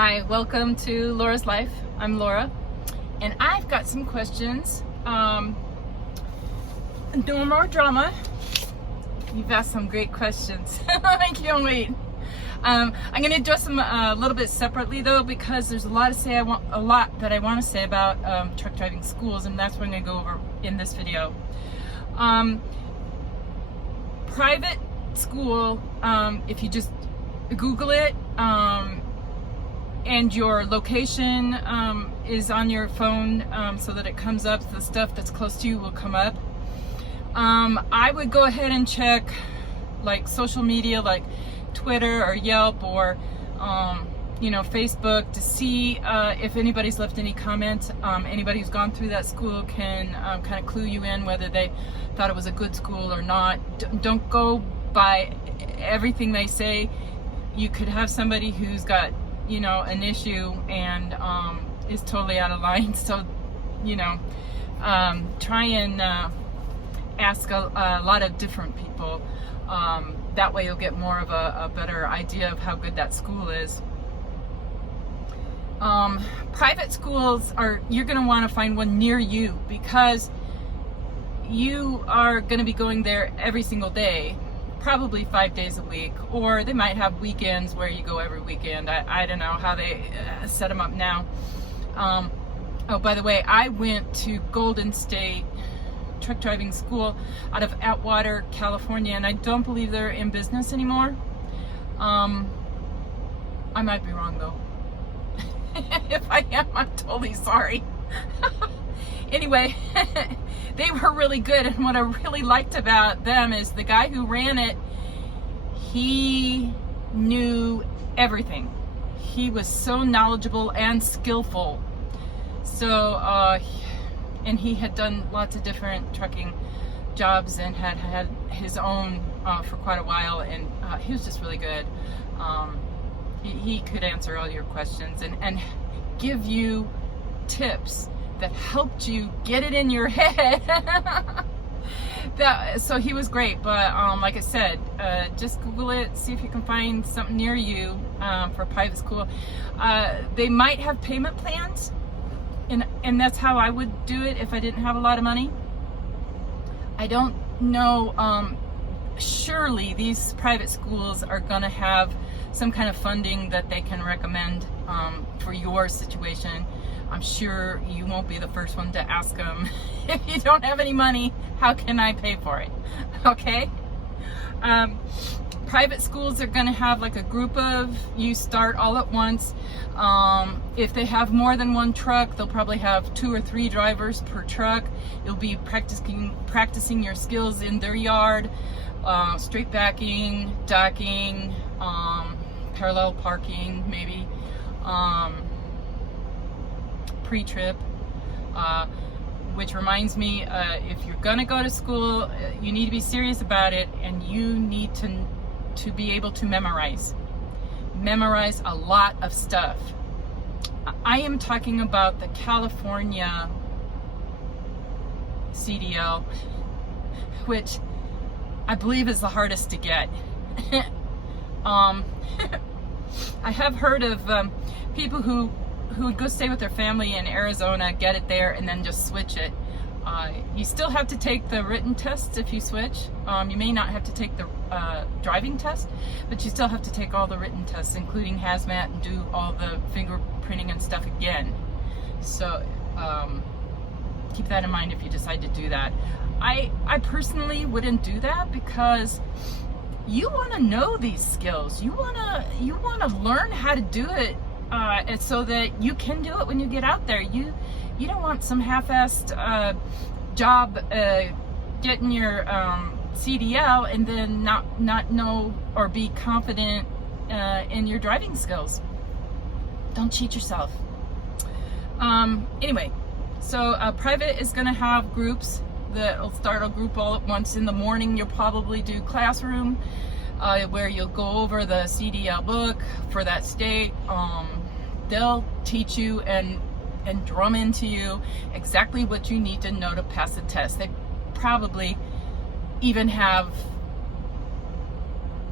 Hi, welcome to Laura's Life. I'm Laura, and I've got some questions. No more drama. You've asked some great questions. I can't wait. I'm going to address them a little bit separately though, because there's a lot that I want to say about truck driving schools, and that's what I'm going to go over in this video. Private school, if you just Google it, and your location is on your phone, so that it comes up, the stuff that's close to you will come up. I would go ahead and check like social media like Twitter or Yelp or Facebook to see if anybody's left any comments. Anybody who's gone through that school can kind of clue you in whether they thought it was a good school or not. Don't go by everything they say. You could have somebody who's got an issue and is totally out of line. So try and ask a lot of different people. That way you'll get more of a better idea of how good that school is. Private schools you're going to want to find one near you, because you are going to be going there every single day, probably 5 days a week, or they might have weekends where you go every weekend. I don't know how they set them up now. Oh, by the way, I went to Golden State Truck Driving School out of Atwater, California, and I don't believe they're in business anymore. I might be wrong though. If I am, I'm totally sorry. Anyway, they were really good, and what I really liked about them is the guy who ran it, he knew everything. He was so knowledgeable and skillful. So, and he had done lots of different trucking jobs and had his own for quite a while, and he was just really good. He could answer all your questions and give you tips that helped you get it in your head. So he was great. But like I said, just Google it, see if you can find something near you for private school. They might have payment plans, and that's how I would do it if I didn't have a lot of money. I don't know. Surely these private schools are going to have some kind of funding that they can recommend for your situation. I'm sure you won't be the first one to ask them, if you don't have any money, how can I pay for it? Okay? Private schools are going to have like a group of you start all at once. If they have more than one truck, they'll probably have 2 or 3 drivers per truck. You'll be practicing your skills in their yard, straight backing, docking, parallel parking, maybe. Pretrip, which reminds me, if you're gonna go to school, you need to be serious about it, and you need to be able to memorize a lot of stuff. I am talking about the California CDL, which I believe is the hardest to get. I have heard of people who would go stay with their family in Arizona, get it there, and then just switch it. You still have to take the written test if you switch. You may not have to take the driving test, but you still have to take all the written tests, including hazmat, and do all the fingerprinting and stuff again. So keep that in mind if you decide to do that. I personally wouldn't do that, because you want to know these skills. You want to learn how to do it, so that you can do it when you get out there. You don't want some half-assed job getting your CDL and then not know or be confident in your driving skills. Don't cheat yourself. Anyway, so private is going to have groups that'll start a group all at once. In the morning, you'll probably do classroom, where you'll go over the CDL book for that state. They'll teach you and drum into you exactly what you need to know to pass the test. They probably even have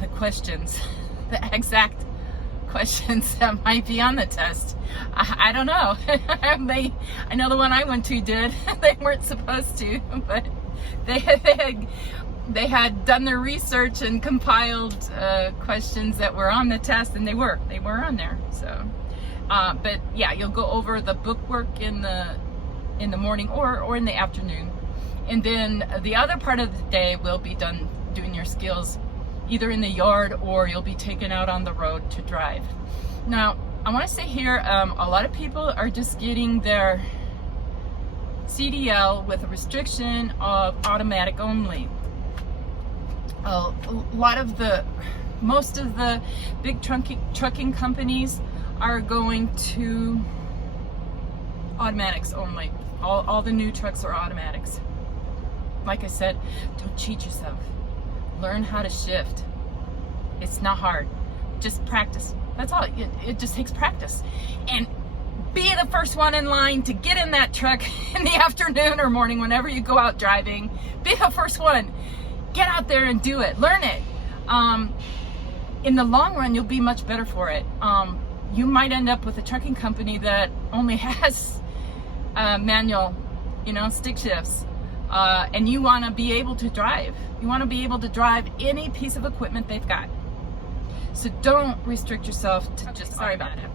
the questions, the exact questions that might be on the test. I don't know. I know the one I went to did. They weren't supposed to, but they had done their research and compiled questions that were on the test, and they were on there. So, but yeah, you'll go over the book work in the morning or in the afternoon, and then the other part of the day will be done doing your skills, either in the yard or you'll be taken out on the road to drive. Now, I want to say here, a lot of people are just getting their CDL with a restriction of automatic only. Most of the big trucking companies are going to automatics only. All the new trucks are automatics. Like I said, don't cheat yourself. Learn how to shift. It's not hard. Just practice. That's all. It just takes practice. And be the first one in line to get in that truck in the afternoon or morning whenever you go out driving. Be the first one. Get out there and do it. Learn it. In the long run, you'll be much better for it. You might end up with a trucking company that only has manual, stick shifts. And you want to be able to drive. You want to be able to drive any piece of equipment they've got. So don't restrict yourself to just, sorry about it.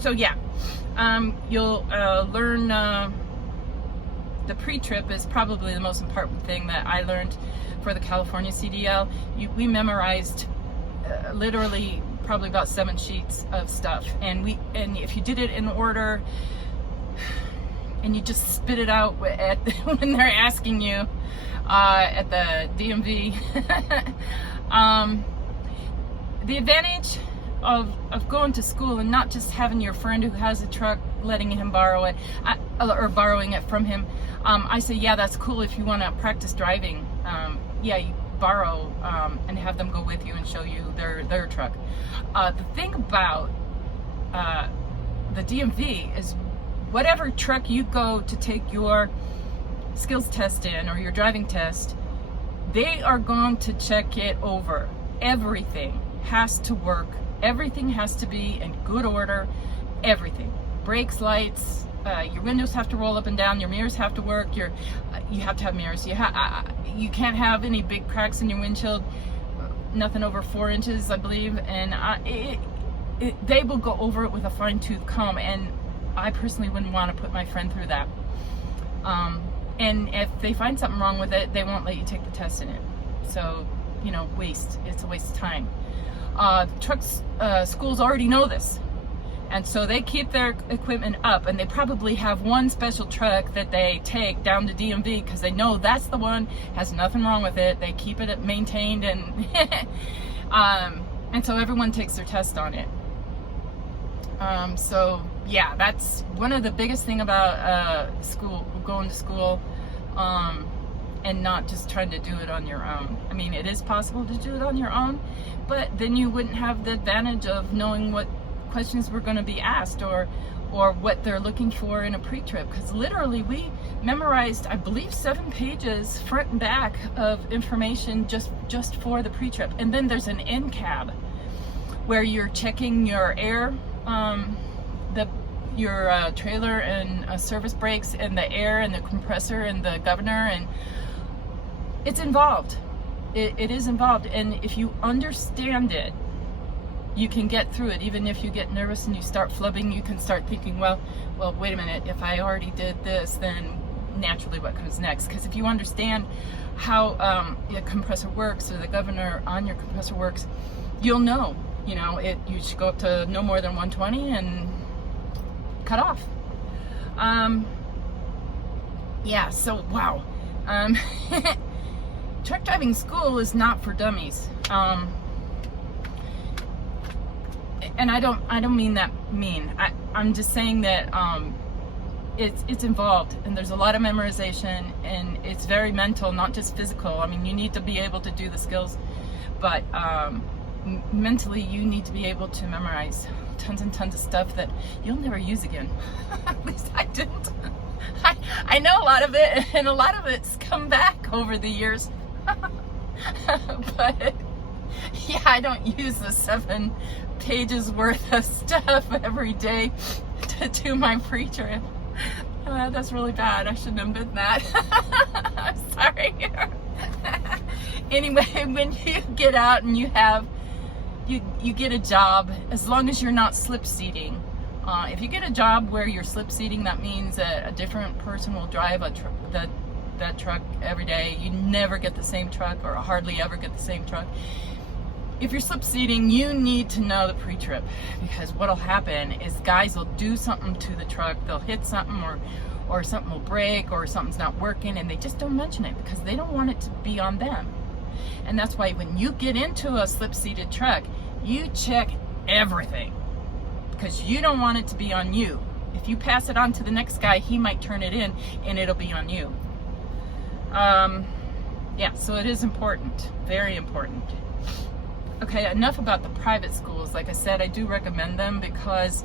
So yeah, you'll learn, the pre-trip is probably the most important thing that I learned for the California CDL. We memorized literally probably about 7 sheets of stuff, and if you did it in order and you just spit it out when they're asking you at the DMV. The advantage of going to school and not just having your friend who has a truck letting him borrow it or borrowing it from him. I say, yeah, that's cool if you want to practice driving. Yeah, you borrow and have them go with you and show you their truck. The thing about the DMV is whatever truck you go to take your skills test in or your driving test, they are going to check it over. Everything has to work. Everything has to be in good order. Everything. Brakes, lights, your windows have to roll up and down, your mirrors have to work, you have to have mirrors. You can't have any big cracks in your windshield, nothing over 4 inches, I believe, and they will go over it with a fine-tooth comb, and I personally wouldn't want to put my friend through that. And if they find something wrong with it, they won't let you take the test in it. So, it's a waste of time. Schools already know this. And so they keep their equipment up, and they probably have one special truck that they take down to DMV because they know that's the one, has nothing wrong with it. They keep it maintained, and and so everyone takes their test on it. So yeah, that's one of the biggest thing about going to school, and not just trying to do it on your own. I mean, it is possible to do it on your own, but then you wouldn't have the advantage of knowing what questions were going to be asked or what they're looking for in a pre-trip, because literally we memorized, I believe, 7 pages front and back of information just for the pre-trip. And then there's an end cab where you're checking your air, your trailer and service brakes and the air and the compressor and the governor, and it's involved. It is involved, and if you understand it, you can get through it. Even if you get nervous and you start flubbing, you can start thinking, well, wait a minute, if I already did this, then naturally what comes next? Because if you understand how your compressor works, or the governor on your compressor works, you'll know, you should go up to no more than 120 and cut off. Yeah, so wow. Truck driving school is not for dummies. And I don't mean that mean. I'm just saying that it's involved, and there's a lot of memorization, and it's very mental, not just physical. I mean, you need to be able to do the skills, but mentally you need to be able to memorize tons and tons of stuff that you'll never use again. At least I didn't. I know a lot of it, and a lot of it's come back over the years. But Yeah, I don't use the 7 pages worth of stuff every day to do my pre-trip. That's really bad. I shouldn't have done that. I'm sorry. Anyway, when you get out and you get a job, as long as you're not slip seating. If you get a job where you're slip seating, that means that a different person will drive that truck every day. You never get the same truck, or hardly ever get the same truck. If you're slip seating, you need to know the pre-trip, because what'll happen is guys will do something to the truck. They'll hit something, or something will break, or something's not working, and they just don't mention it because they don't want it to be on them. And that's why when you get into a slip-seated truck, you check everything, because you don't want it to be on you. If you pass it on to the next guy, he might turn it in and it'll be on you. Yeah, so it is important, very important. Okay, enough about the private schools. Like I said, I do recommend them because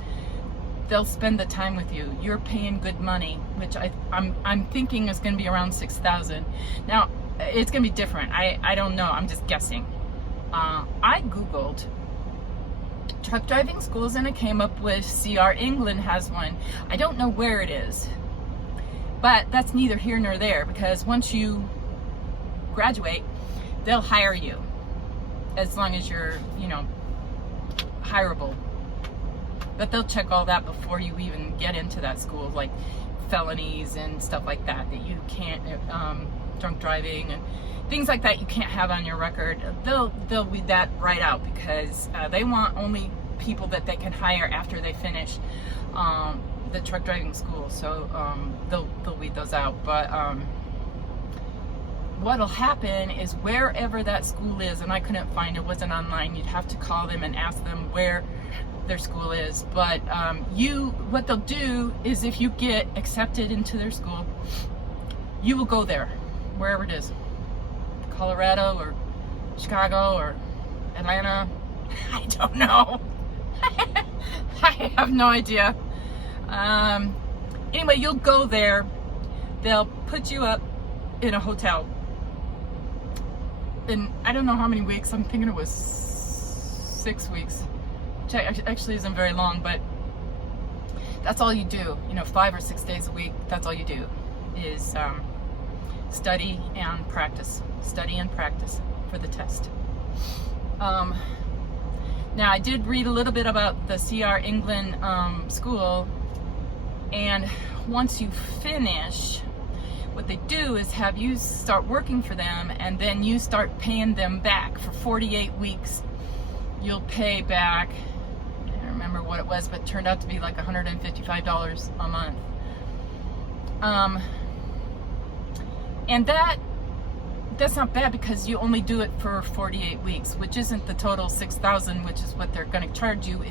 they'll spend the time with you. You're paying good money, which I'm thinking is going to be around $6,000. Now, it's going to be different. I don't know. I'm just guessing. I Googled truck driving schools and it came up with CR England has one. I don't know where it is, but that's neither here nor there, because once you graduate, they'll hire you as long as you're, hireable. But they'll check all that before you even get into that school, like felonies and stuff like that you can't, drunk driving and things like that you can't have on your record. They'll weed that right out, because they want only people that they can hire after they finish the truck driving school. So they'll weed those out. But what'll happen is wherever that school is, and I couldn't find it, wasn't online, you'd have to call them and ask them where their school is. But what they'll do is, if you get accepted into their school, you will go there, wherever it is, Colorado or Chicago or Atlanta. I don't know. I have no idea. Anyway, you'll go there. They'll put you up in a hotel. And I don't know how many weeks. I'm thinking it was 6 weeks. Which actually isn't very long, but that's all you do. 5 or 6 days a week. That's all you do is study and practice. Study and practice for the test. Now, I did read a little bit about the CR England school, and once you finish, what they do is have you start working for them, and then you start paying them back for 48 weeks. You'll pay back, I don't remember what it was, but it turned out to be like $155 a month. And that's not bad, because you only do it for 48 weeks, which isn't the total $6,000, which is what they're going to charge you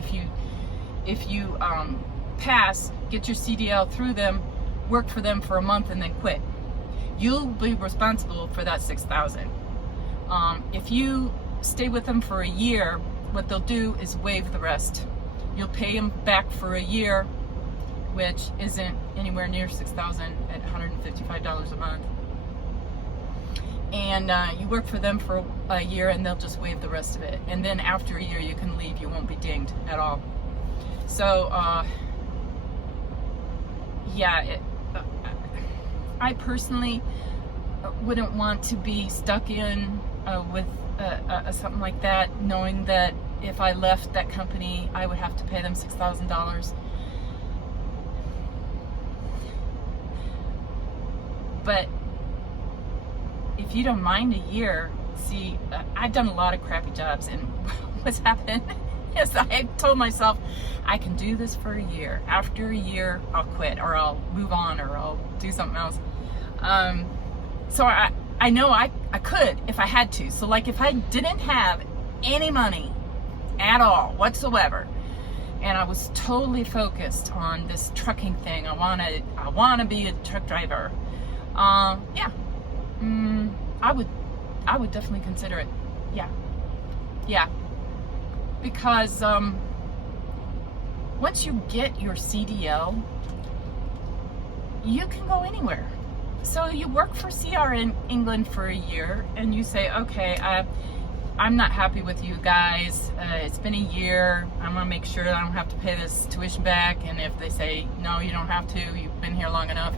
if you pass, get your CDL through them, work for them for a month, and then quit. You'll be responsible for that $6,000. If you stay with them for a year, what they'll do is waive the rest. You'll pay them back for a year, which isn't anywhere near $6,000 at $155 a month. And you work for them for a year, and they'll just waive the rest of it. And then after a year, you can leave. You won't be dinged at all. So, yeah, I personally wouldn't want to be stuck in with something like that, knowing that if I left that company, I would have to pay them $6,000. But if you don't mind a year, see, I've done a lot of crappy jobs, and what's happened is I told myself, I can do this for a year. After a year, I'll quit, or I'll move on, or I'll do something else. So I know I could if I had to. So like if I didn't have any money at all whatsoever, and I was totally focused on this trucking thing, I want to be a truck driver. Yeah. I would definitely consider it. Yeah. Because once you get your CDL, you can go anywhere. So you work for CR in England for a year, and you say, okay, I'm not happy with you guys. It's been a year. I'm gonna make sure that I don't have to pay this tuition back. And if they say, no, you don't have to, you've been here long enough,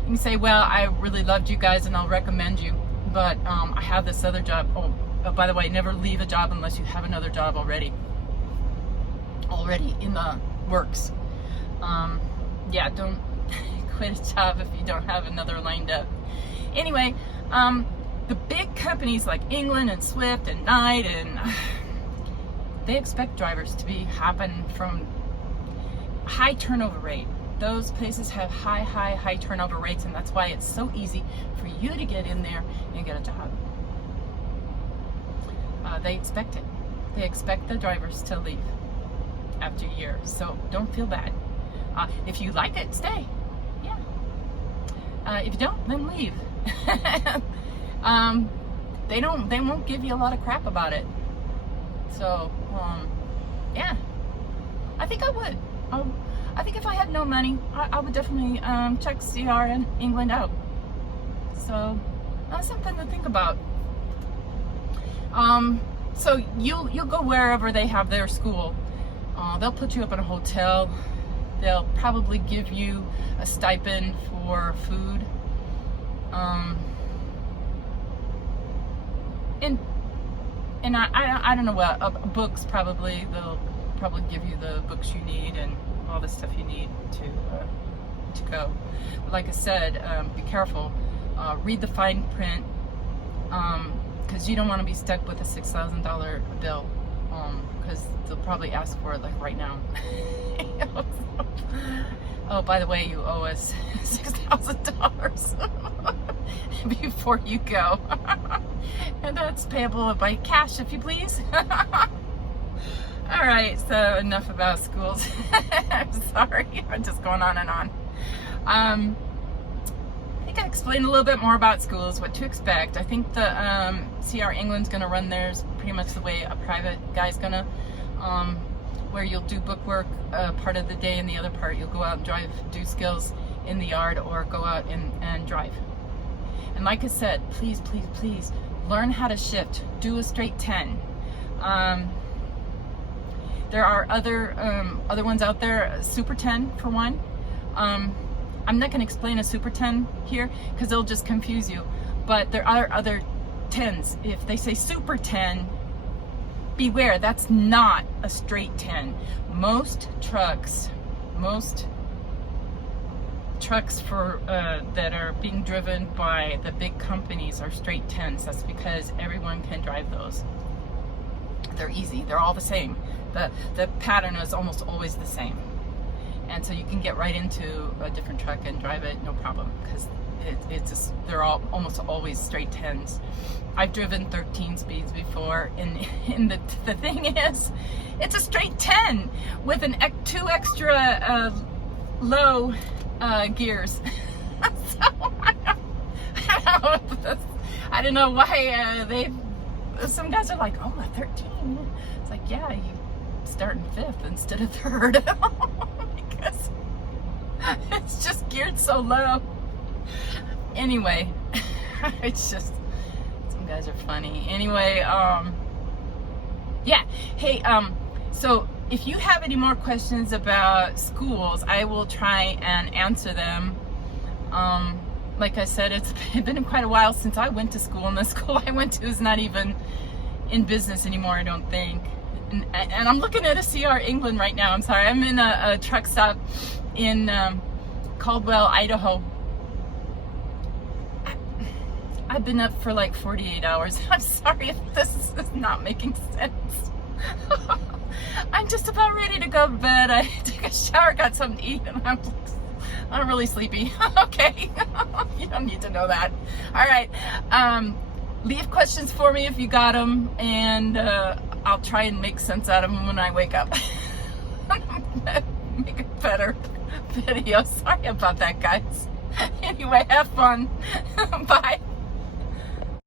you can say, well, I really loved you guys and I'll recommend you, but I have this other job. Oh, by the way, never leave a job unless you have another job already in the works. Yeah, don't quit a job if you don't have another lined up. Anyway, the big companies like England and Swift and Knight, and they expect drivers to be hopping from high turnover rate. Those places have high turnover rates, and that's why it's so easy for you to get in there and get a job. They expect it. They expect the drivers to leave after a year, so don't feel bad. If you like it, stay. Yeah. If you don't, then leave. They won't give you a lot of crap about it. So, yeah, I think I would. I think if I had no money, I would definitely check CR in England out. So that's something to think about. So you'll go wherever they have their school. They'll put you up in a hotel. They'll probably give you a stipend for food. And I don't know what, books probably, they'll probably give you the books you need and all the stuff you need to go. But like I said, be careful, read the fine print, because you don't want to be stuck with a $6,000 bill, because they'll probably ask for it like right now. Oh, by the way, you owe us $6,000 before you go. And that's payable by cash, if you please. All right, so enough about schools. I'm sorry, I'm just going on and on. I think I explained a little bit more about schools, what to expect. I think the CR England's going to run theirs pretty much the way a private guy's going to, where you'll do bookwork part of the day, and the other part you'll go out and drive, do skills in the yard, or go out and drive. And like I said, please, please, please learn how to shift. Do a straight 10. There are other ones out there, Super 10 for one. I'm not going to explain a Super 10 here because it'll just confuse you. But there are other 10s. If they say Super 10, beware, that's not a straight 10. Most trucks for that are being driven by the big companies are straight 10s. That's because everyone can drive those. They're easy. They're all the same. The pattern is almost always the same, and so you can get right into a different truck and drive it no problem, because they're all almost always straight 10s. I've driven 13 speeds before, and the thing is, it's a straight 10 with two extra low gears. So I don't know why some guys are like, oh, a 13. It's like, yeah, you start in 5th instead of 3rd. Because it's just geared so low. Anyway, it's just, some guys are funny. Anyway, yeah. Hey, so if you have any more questions about schools, I will try and answer them. Like I said, it's been quite a while since I went to school, and the school I went to is not even in business anymore, I don't think. And I'm looking at a CR England right now. I'm sorry, I'm in a truck stop in Caldwell, Idaho. I've been up for like 48 hours. I'm sorry if this is not making sense. I'm just about ready to go to bed. I took a shower, got something to eat, and I'm really sleepy. Okay. You don't need to know that. All right. Leave questions for me if you got them, and I'll try and make sense out of them when I wake up. Make a better video. Sorry about that, guys. Anyway, have fun. Bye.